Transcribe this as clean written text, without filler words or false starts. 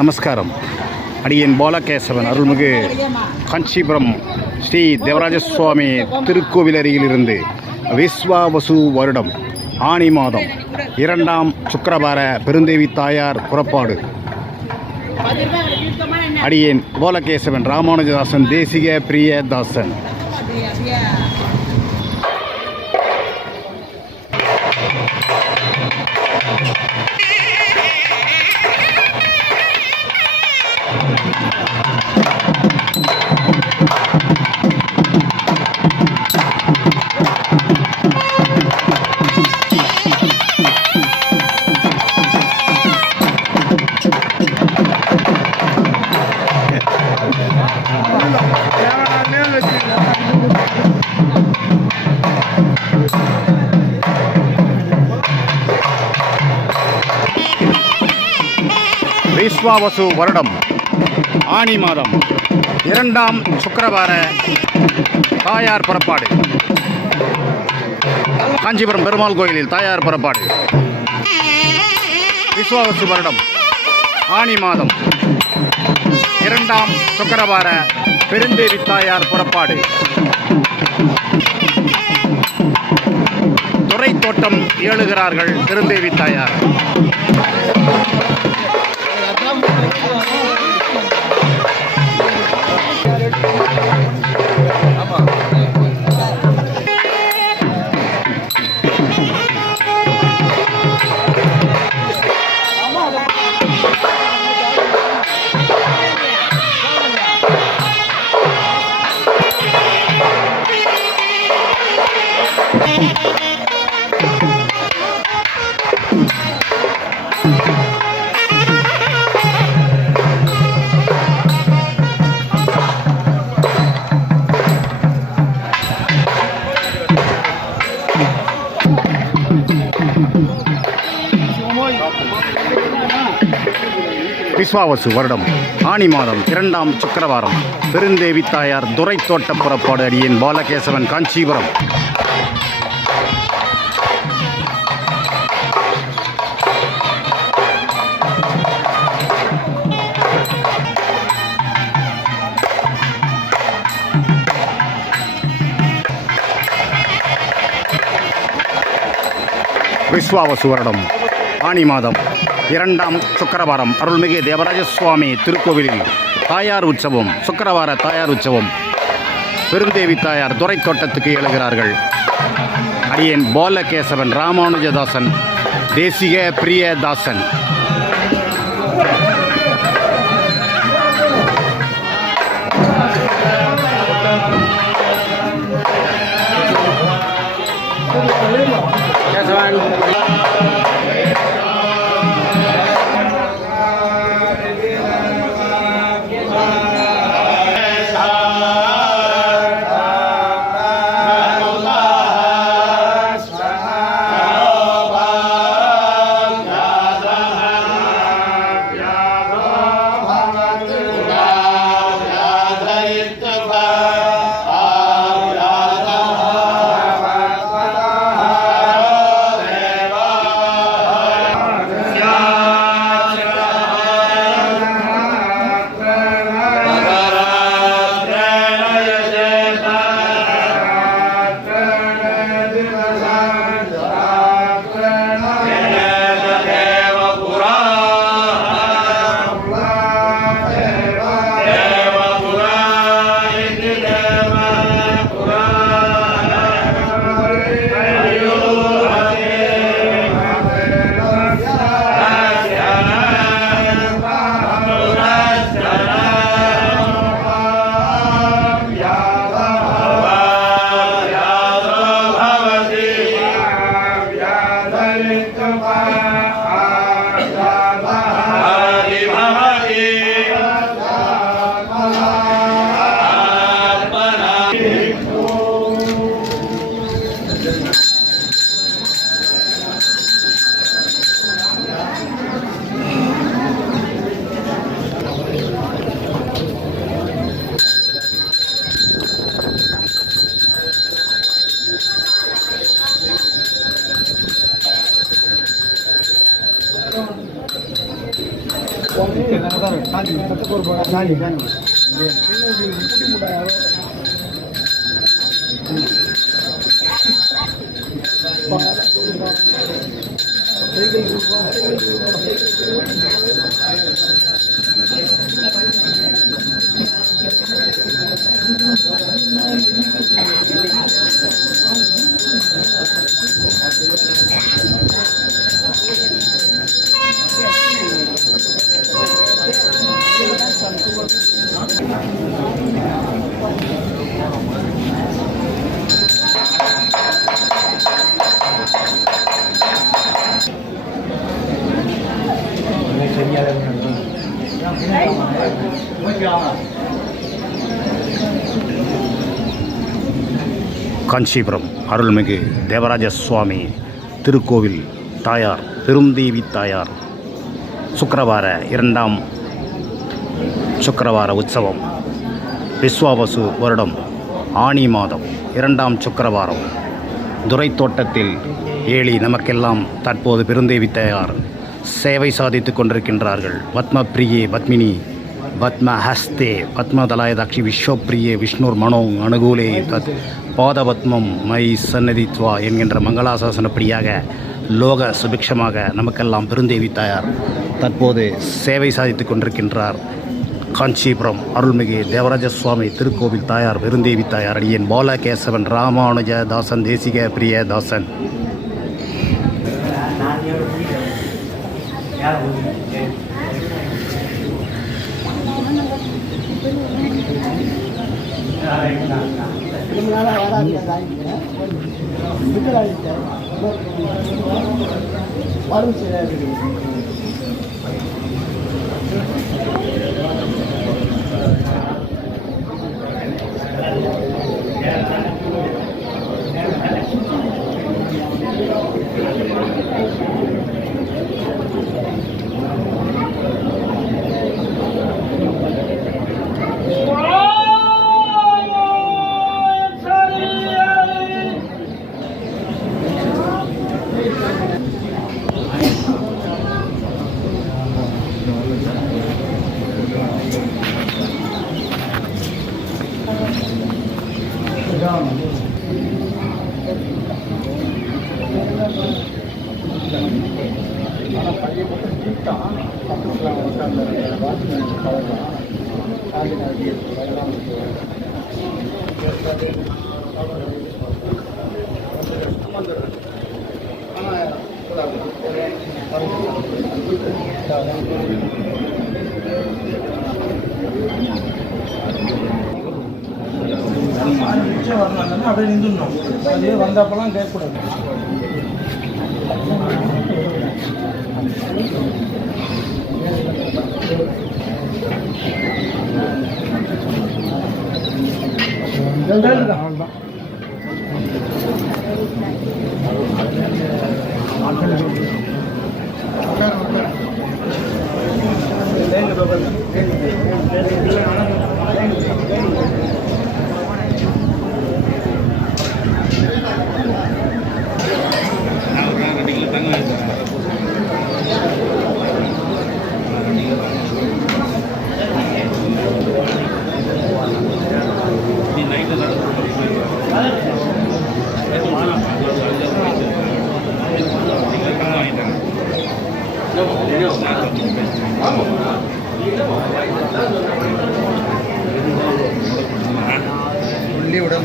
நமஸ்காரம். அடியேன் பாலகேசவன் அருள்மிகு காஞ்சிபுரம் ஸ்ரீ தேவராஜ சுவாமி திருக்கோவில் அருகிலிருந்து விஸ்வாவசு வருடம் ஆனி மாதம் 2ஆம் சுக்கிரவார பெருந்தேவி தாயார் புறப்பாடு. அடியேன் பாலகேசவன் ராமானுஜதாசன் தேசிக பிரியதாசன். விஸ்வாவசு வருடம் ஆனி மாதம் 2ஆம் சுக்கிரவார தாயார் புறப்பாடு. காஞ்சிபுரம் பெருமாள் கோயிலில் தாயார் புறப்பாடு. விஸ்வாவசு வருடம் ஆனி மாதம் 2ஆம் சுக்கிரவார பெருந்தேவி தாயார் புறப்பாடு. துறை தோட்டம் ஏழுகிறார்கள் பெருந்தேவி தாயார். விஸ்வாவசு வருடம் ஆனி மாதம் 2ஆம் சுக்கிரவாரம் பெருந்தேவி தாயார் துறை தோட்ட புறப்பாடு. அடியேன் பாலகேசவன் காஞ்சிபுரம். விஸ்வாவசு வருடம் ஆனி மாதம் 2ஆம் சுக்கிரவாரம் அருள்மிகு தேவராஜ சுவாமி திருக்கோவிலில் தாயார் உற்சவம், சுக்கிரவார தாயார் உற்சவம். பெருந்தேவி தாயார் துறை தோட்டத்துக்கு எழுகிறார்கள். அடியேன் பாலகேசவன் ராமானுஜதாசன் தேசிக பிரியதாசன். காஞ்சிபுரம் அருள்மிகு தேவராஜ சுவாமி திருக்கோவில் தாயார் பெருந்தேவி தாயார் சுக்கிரவார 2ஆம் சுக்கிரவார உற்சவம் விஸ்வாவசு வருடம் ஆனி மாதம் 2ஆம் சுக்கிரவாரம் துரைத்தோட்டத்தில் ஏழி நமக்கெல்லாம் தற்போது பெருந்தேவி தாயார் சேவை சாதித்து கொண்டிருக்கின்றார்கள். பத்ம பிரியே பத்மினி பத்ம ஹஸ்தே பத்மதலாயதாட்சி விஸ்வப்பிரியே விஷ்ணுர் மனோ அனுகூலே தத் பாதபத்மம் மை சன்னதித்வா என்கின்ற மங்களாசாசனப்படியாக லோக சுபிக்ஷமாக நமக்கெல்லாம் பெருந்தேவி தாயார் தற்போது சேவை சாதித்து கொண்டிருக்கின்றார். காஞ்சிபுரம் அருள்மிகு தேவராஜ சுவாமி திருக்கோவில் தாயார் பெருந்தேவி தாயார் அடியேன் பாலகேசவன் ராமானுஜ தாசன் தேசிக பிரிய தாசன். அப்படியே நின்றுடணும். அதே வந்தப்பெல்லாம் கேட்கக்கூடாது. உள்ளே விட